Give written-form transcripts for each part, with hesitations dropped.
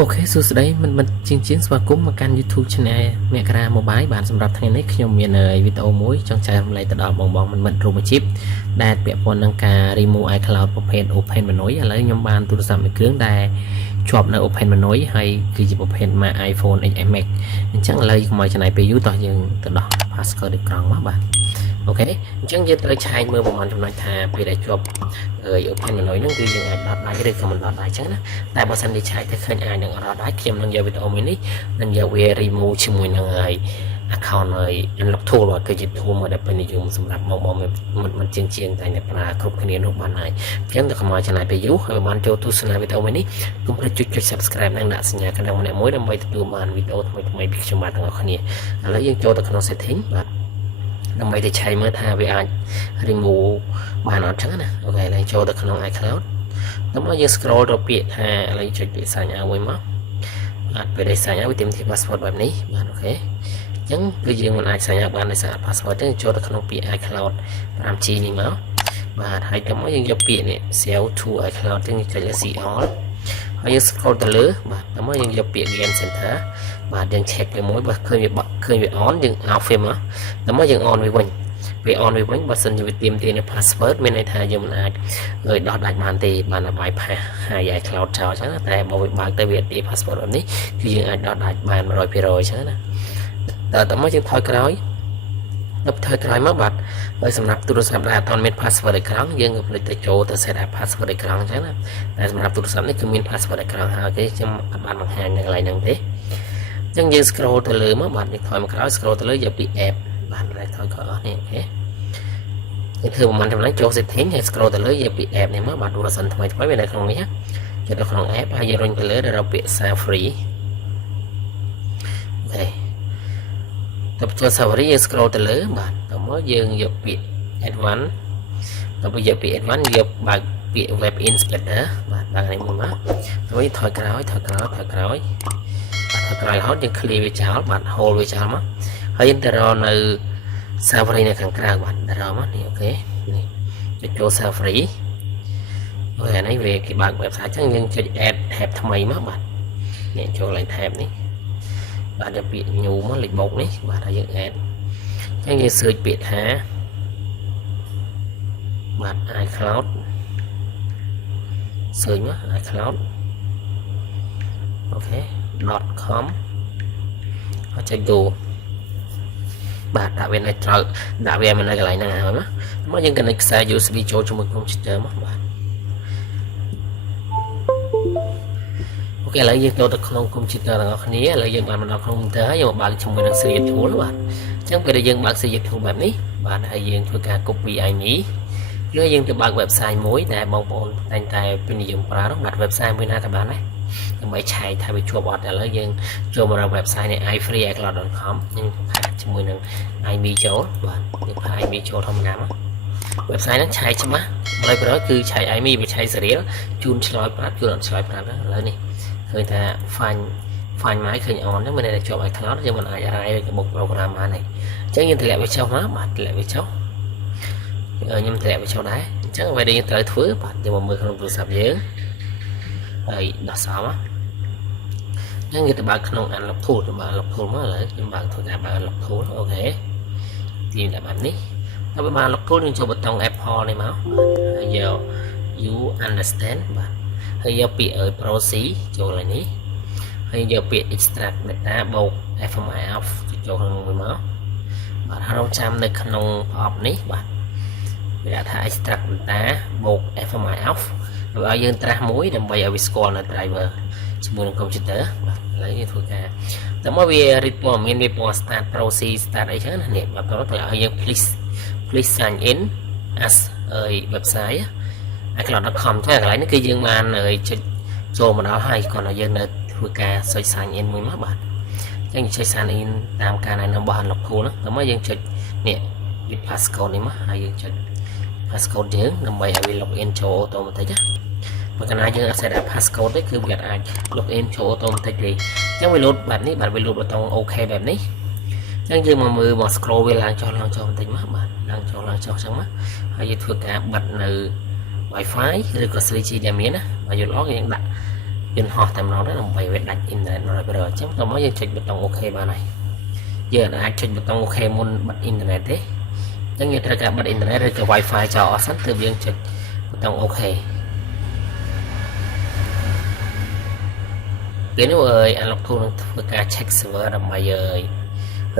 Ok, số đấy mình chiến và cũng mà can YouTube channel mẹ ra mobile bạn sầmรับថ្ងៃនេះខ្ញុំមានវីដេអូមួយចង់ចែករំលែកទៅដល់បងមិនរូបជីបដែលពាក់ព័ន្ធនឹងការ remove iCloud ប្រភេទ Open Manui ឥឡូវខ្ញុំបានទូរស័ព្ទមួយគ្រឿងដែលជាប់នៅ Open Manui ហើយគឺជាប្រភេទមក iPhone XS Max អញ្ចឹងឥឡូវកុំឲ្យចំណាយពេលយូរតោះយើងទៅដោះ passcode ទីក្រង់មកបាទអូខេអញ្ចឹងយើងត្រូវឆែកមើលប្រព័ន្ធចំណុចថាពេលដែលជាប់Open Manui ហ្នឹងគឺយើងអាចដោះដៃឬក៏មិនដោះដៃអញ្ចឹងណាតែបើសិនជាឆែកទៅឃើញអាចនឹងដោះដៃខ្ញុំនឹងយកវីដេអូមួយនេះនឹងយកវា remove ជាមួយនឹងហើយ account ហើយ unlock tool គឺជា tool មួយដែលពេញនិយមសម្រាប់បងមិនជាងតែអ្នកប្រើគ្រប់គ្នានោះបានហើយអញ្ចឹងទៅកុំឲ្យចំណាយពេលយូរហើយបានចូលទស្សនាវីដេអូមួយនេះកុំភ្លេចចុច subscribe និងដាក់សញ្ញាកណ្ដឹងម្នាក់មួយដើម្បីទទួលបានវីដេអូថ្មីៗពីខ្ញុំបាទទាំងអស់គ្នាឥឡូវយើងចូលទៅក្នុង setting បាទដើម្បីទៅឆែកមើលថាវាអាច remove បានអត់ចឹងណាអូខេឥឡូវចូលទៅក្នុង iCloud ដើម្បីយើង scroll ទៅពាក្យថាឥឡូវចុចពាក្យ sign out មួយមកបាទពេលដែល sign out វាទាមទារ password បែបនេះបាទអូខេអញ្ចឹងគឺយើងមិនអាច sign out បានដោយសារ password ទេចូលទៅក្នុងពាក្យ iCloud 5G នេះមកបាទហើយទៅមកយើងយកពាក្យនេះ save to iCloud ទាំងចុចលើ see all ហើយយើង scroll ទៅលើបាទទៅមកយើងយកពាក្យ game center បាទយើង check វាមួយបើឃើញវា on យើង off វាមកទៅមកយើង on វាវិញវា on វាវិញបើសិនជាវាទាមទារនៅ password មានន័យថាយើងមិនអាចដោះដាច់បានទេបានតែ bypass ហើយ iCloud ចោលចឹងតែបើវាបើកទៅវាទាម password បែបនេះគឺយើងអាចដោះដាច់បាន 100% ចឹងណាតើមកយើងថយក្រោយមកបាទហើយសម្រាប់ទូរស័ព្ទដែលអត់មាន password អេក្រង់យើងក៏ភ្លេចទៅចូលទៅ set up password អេក្រង់ចឹងណាតែសម្រាប់ទូរស័ព្ទនេះគឺមាន password អេក្រង់ហើយគេខ្ញុំអត់បានបង្ហាញនៅកន្លែងហ្នឹងទេអញ្ចឹងយើង scroll ទៅលើមកបាទយើងថយមកក្រោយ scroll ទៅលើយកពី app បាទហើយថយក្រោយអស់នេះអូខេយើងធ្វើប្រហែលចំណុចចូល setting ហើយ scroll ទៅលើយកពី app នេះមកបាទទូរស័ព្ទថ្មីវានៅក្នុងនេះចូលទៅក្នុង app ហើយយើងរុញទៅលើដល់រកពាក្យ Safari អូខេទៅចូល Safari យើង scroll ទៅលើបាទតមកយើងយកពាក្យ Advanced ទៅយកពាក្យ Advanced យកបើកពាក្យ Web Inspector បាទបើកនេះមួយមកហើយថយក្រោយក្រោយហត់យើង clear វាចោលបាទ hold វាចោលមកហើយយើងទៅរកនៅ Safari នៅខាងក្រៅបាទទៅរកមកនេះអូខេនេះចូល Safari ហើយអានេះវាគេបើក website អញ្ចឹងយើងចុច add tab ថ្មីមកបាទនេះចូលឡើង tab នេះបាទយកពាក្យ new មកលេខបូកនេះបាទហើយយើង add អញ្ចឹងយើង search ពាក្យថាបាទ iCloud search មក iCloud អូខេ .com ហើយចុច go បាទដាក់វានៅត្រូវដាក់វានៅកន្លែងហ្នឹងហើយមកយើង connect ខ្សែ USB ចូលជាមួយ computer មកបាទអូខេឥឡូវយើងចូលទៅក្នុង computer ទាំងអស់គ្នាឥឡូវយើងបានមកដល់ក្នុង computer ហើយយើងបើកជាមួយនឹង Serial Tool បាទអញ្ចឹងពេលដែលយើងបើក Serial Tool បែបនេះបាទហើយយើងធ្វើការ copy ID ហើយយើងទៅបើក website មួយដែលបងប្អូនតែងតែពេញនិយមប្រើនោះបាទ website មួយណាក៏បានដែរដើម្បីឆែកថាវាជាប់អត់ឥឡូវយើងចូលមកដល់ website នៃ ifree.icloud.com យើងផាកជាមួយនឹង IB ចូលបាទយើងផាក IB ចូលធម្មតាមក website ហ្នឹងឆែកច្បាស់100%គឺឆែក IB វាឆែក serial ជូនឆ្លើយប្រាប់ជូនអត់ឆ្លើយប្រាប់ឥឡូវនេះឃើញថា find my ឃើញ on ហ្នឹងមានតែជាប់ iCloud យើងមិនអាចរាយឬក៏បុក program បានទេអញ្ចឹងយើងតម្លាក់វាចុះមកបាទតម្លាក់វាចុះខ្ញុំតម្លាក់វាចុះដែរអញ្ចឹងអ្វីដែលយើងត្រូវធ្វើបាទយើងមកមើលក្នុងទូរស័ព្ទយើងហើយដោះសមអញ្ចឹងយើងទៅបើកក្នុង unlock tool ទៅបើ unlock tool មកឥឡូវខ្ញុំបើកធ្វើការបើ unlock tool អូខេទីតែបែបនេះហើយបើ unlock tool យើងចូលប៊ូតុង Apple នេះមកហើយយក you understand បាទហើយយកពាក្យ proxy ចូលឡើងនេះហើយយកពាក្យ extract data បូក FMI off ចូលក្នុងមួយមកបាទហើយរងចាំនៅក្នុងប្រអប់នេះបាទវាថា extract data បូក FMI off ឲ្យយើងត្រាស់មួយដើម្បីឲ្យវាស្គាល់នៅ driver ជាមួយនឹង computer បាទឥឡូវយើងធ្វើការតែមកវា read ព័ត៌មានវាពណ៌ start proxy start អីចឹងណានេះបាទទៅឲ្យយើង please sign in as website iCloud.com តែកន្លែងនេះគឺយើងបានចុចចូលមកដល់ហើយគាត់ឲ្យយើងនៅធ្វើការ sign in មួយមកបាទអញ្ចឹងចុច sign in តាមការណែនាំរបស់ unlock tool ហ្នឹងមកយើងចុចនេះ with passcode នេះមកហើយយើងចុច passcode យើងដើម្បីឲ្យវា log in ចូល automatic ណាបើកាលណាយើងអត់ set up passcode ទេគឺវាអាច log in ចូល automatic ទេអញ្ចឹងវា load បែបនេះបាទវា load ប៊ូតុង OK បែបនេះអញ្ចឹងយើងមកមើលមក scroll វាឡើងចុះបន្តិចមកបាទឡើងចុះអញ្ចឹងមកហើយយើងធ្វើការបិទនៅ Wi-Fi ឬក៏ 3G ដែលមានណាបើយល់អស់យើងដាក់ យន្តហោះតែម្ដងទៅដើម្បីវាដាច់អ៊ីនធឺណិត100%អញ្ចឹងតោះមកយើងចុចប៊ូតុងអូខេបានហើយយើងអាចចុចប៊ូតុងអូខេមុនបិទអ៊ីនធឺណិតទេអញ្ចឹងយើងត្រូវការបិទអ៊ីនធឺណិតឬក៏ Wi-Fi ចោលអស់សិនទើបយើងចុចប៊ូតុងអូខេពេលនោះUnlock Tool នឹងធ្វើការ check server ដើម្បី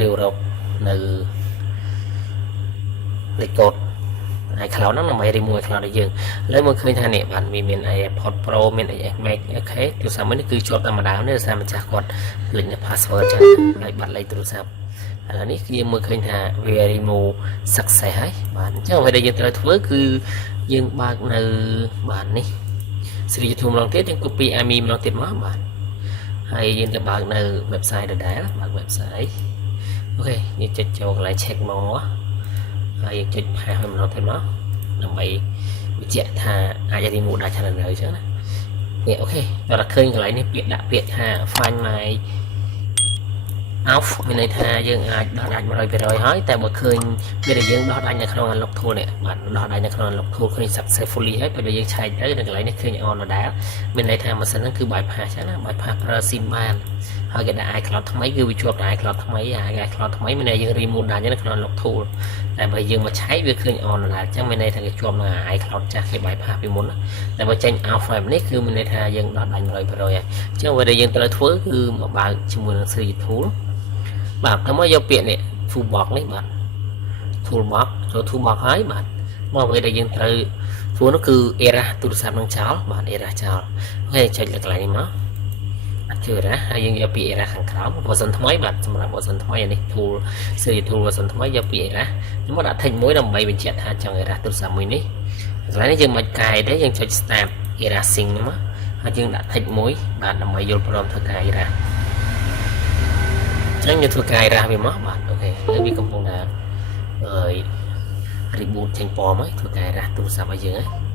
រៀបរាប់នៅលេខកូដiCloud ហ្នឹងដើម្បី remove iCloud ឲ្យយើងឥឡូវមកឃើញថានេះបាទមាន AirPods Pro មាន AirPods Max អូខេទូរស័ព្ទមួយនេះគឺជាប់ធម្មតានេះដោយសារម្ចាស់គាត់លេចនៅ password ចឹងហើយបាត់លេខទូរស័ព្ទឥឡូវនេះគឺយើងមើលឃើញថាវា remove success ហើយបាទអញ្ចឹងអ្វីដែលយើងត្រូវធ្វើគឺយើងបើកនៅបាទនេះ Siri YouTube ម្ដងទៀតយើង copy AMI ម្ដងទៀតមកបាទហើយយើងទៅបើកនៅ website ដដែលបើក website អូខេយើងចុចចូលកន្លែង check more ហើយយើងចុចផាសម្ដងទៀតមកដើម្បីបញ្ជាក់ថាអាច remove ដាច់ channel អញ្ចឹងណានេះអូខេដល់ឃើញកន្លែងនេះពាក្យដាក់ពាក្យថា find my off មានន័យថាយើងអាចដោះដាច់ 100% ហើយតែបើឃើញពេលដែលយើងដោះដាច់នៅក្នុង Unlock Tool នេះបាទដោះដាច់នៅក្នុង Unlock Tool ឃើញ successfully ហើយពេលដែលយើងឆែកទៅនៅកន្លែងនេះឃើញ on ដដែលមានន័យថាម៉ាស៊ីនហ្នឹងគឺ bypass ចឹងណា bypass ប្រើ SIM បានហើយគេដាក់ iCloud ថ្មីគឺវាជាប់តែ iCloud ថ្មីហើយ iCloud ថ្មីមានន័យយើង remove ដាច់នៅក្នុង Unlock Tool តែបើយើងមកឆែកវាឃើញ on ដដែលចឹងមានន័យថាគេជាប់នឹង iCloud ចាស់គេ bypass ពីមុនតែបើចេញ off បែបនេះគឺមានន័យថាយើងដោះដាច់ 100% ហើយចឹងអ្វីដែលយើងត្រូវធ្វើគឺមកបើកជាមួយនឹង Siri Tool បាទតែមកយកពាក្យនេះ toolbox នេះបាទ toolbox ចូល toolbox ហើយបាទមកពេលដែលយើងត្រូវធ្វើនោះគឺ error ទូរស័ព្ទនឹងចោលបាទ error ចោលហើយចុចលើកន្លែងនេះមកអត់ជឿណាហើយយើងយកពី error ខាងក្រោម version ថ្មីបាទសម្រាប់ version ថ្មីអានេះ tool Siri Tool version ថ្មីយកពី error ខ្ញុំមកដាក់ text មួយដើម្បីបញ្ជាក់ថាចង់ error ទូរស័ព្ទមួយនេះកន្លែងនេះយើងមិនកែទេយើងចុច start error sync ហ្នឹងមកហើយយើងដាក់ text មួយបាទដើម្បីយល់ព្រមធ្វើការ errorចឹងយើងធ្វើការរះវាមកបាទអូខេហើយវាកំពុងតែreboot ចេញពណ៌មកធ្វើការរះទូរស័ព្ទឲ្យយើងហ្នឹង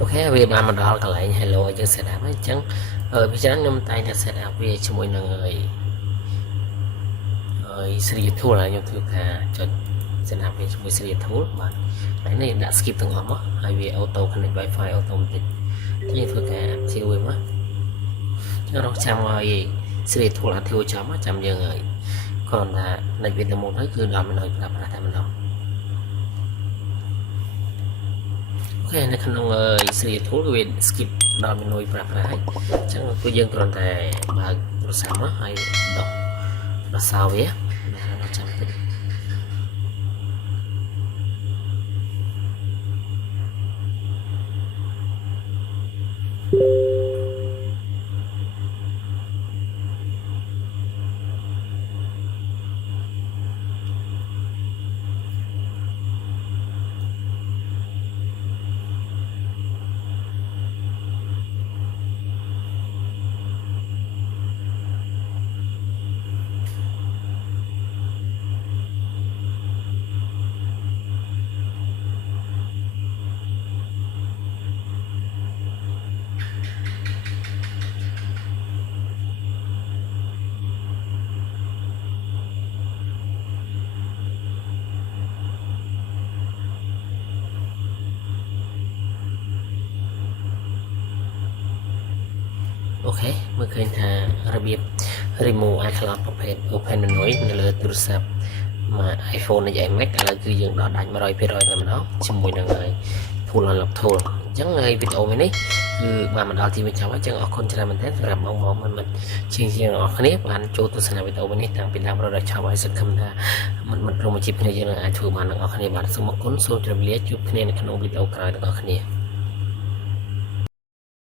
អូខេវាបានមកដល់កន្លែង hello ឲ្យយើង set up ហើយអញ្ចឹងពីច្រើនខ្ញុំតែងតែ set up វាជាមួយនឹងSiri Tool ហើយខ្ញុំធ្វើការចុច set up វាជាមួយ Siri Tool បាទហើយនេះដាក់ skip ទាំងអស់មកហើយវា auto connect Wi-Fi automatic យើងធ្វើការធ្វើវាមកចឹងរកចាំឲ្យ Siri Tool អត់ធ្វើចាំមកចាំយើងហើយគ្រាន់តែនៅវាទៅមុនហើយគឺដល់មិនឲ្យប្រើប្រាស់តែម្ដងនៅក្នុង Siri Tool គឺវា skip ដល់ menu ប្រើប្រាស់ហើយអញ្ចឹងគឺយើងគ្រាន់តែបើកទូរស័ព្ទមកហើយដោះសោវាចាំតិចអូខេមើលឃើញថារបៀប remove iCloud ប្រភេទ open menu នៅលើទូរស័ព្ទមក iPhone នៃ iMac ឥឡូវគឺយើងដោះដាច់ 100% តែម្ដងជាមួយនឹង full on lọc thô chẳng ngay video nàyคือมามันเอาที่ไม่จำว่าจังออกคนจะทำมันแท้สำหรับมองมันจริงๆออกคนนี้มันโจตัวสนามวิดีโอวันนี้ทางเป็นดาวเราชาวไอ้สักคำท่ามันลงมาจิบในยังไงถูกมันออกคนนี้บาดสมองคนโซจะเลี้ยจุบคะแนนในขนมวิดีโอกลายต่อคนนี้